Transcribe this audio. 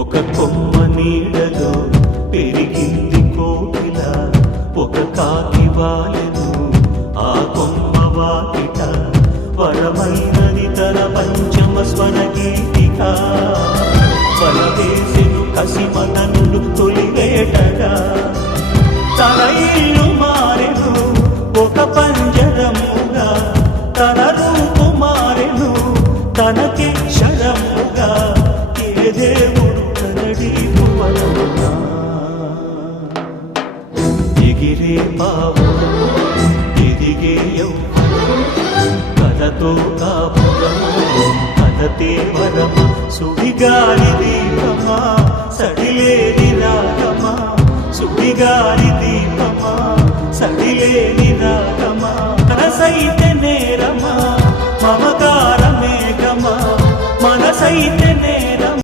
ఒక కొమ్మ నీడలో పెరిగింది కోకిల, ఒక కాకి వాలెను ఆ కొమ్మ వాకిట. వరమైనది తన పంచమ స్వర గీతిక, వరవేసెను కసిమదనుడు తొలివేటగా. తన ఇల్లు మారెను ఒక పంజరముగా, తన రూపు మారెను తనకి క్షరముగా. ఏ దేవుడు కనడి భువనమునా, ఎగిరే పావులు ఎదిగే యౌవనం, కథతో కాపురము కథతే వరమ. సుడిగాలి దీపమా సడిలేని రాగమా, సుడిగాలి దీపమా సడిలేని రాగమా. మనసైతే నేరమా మమకార మేఘమా, మనసైతే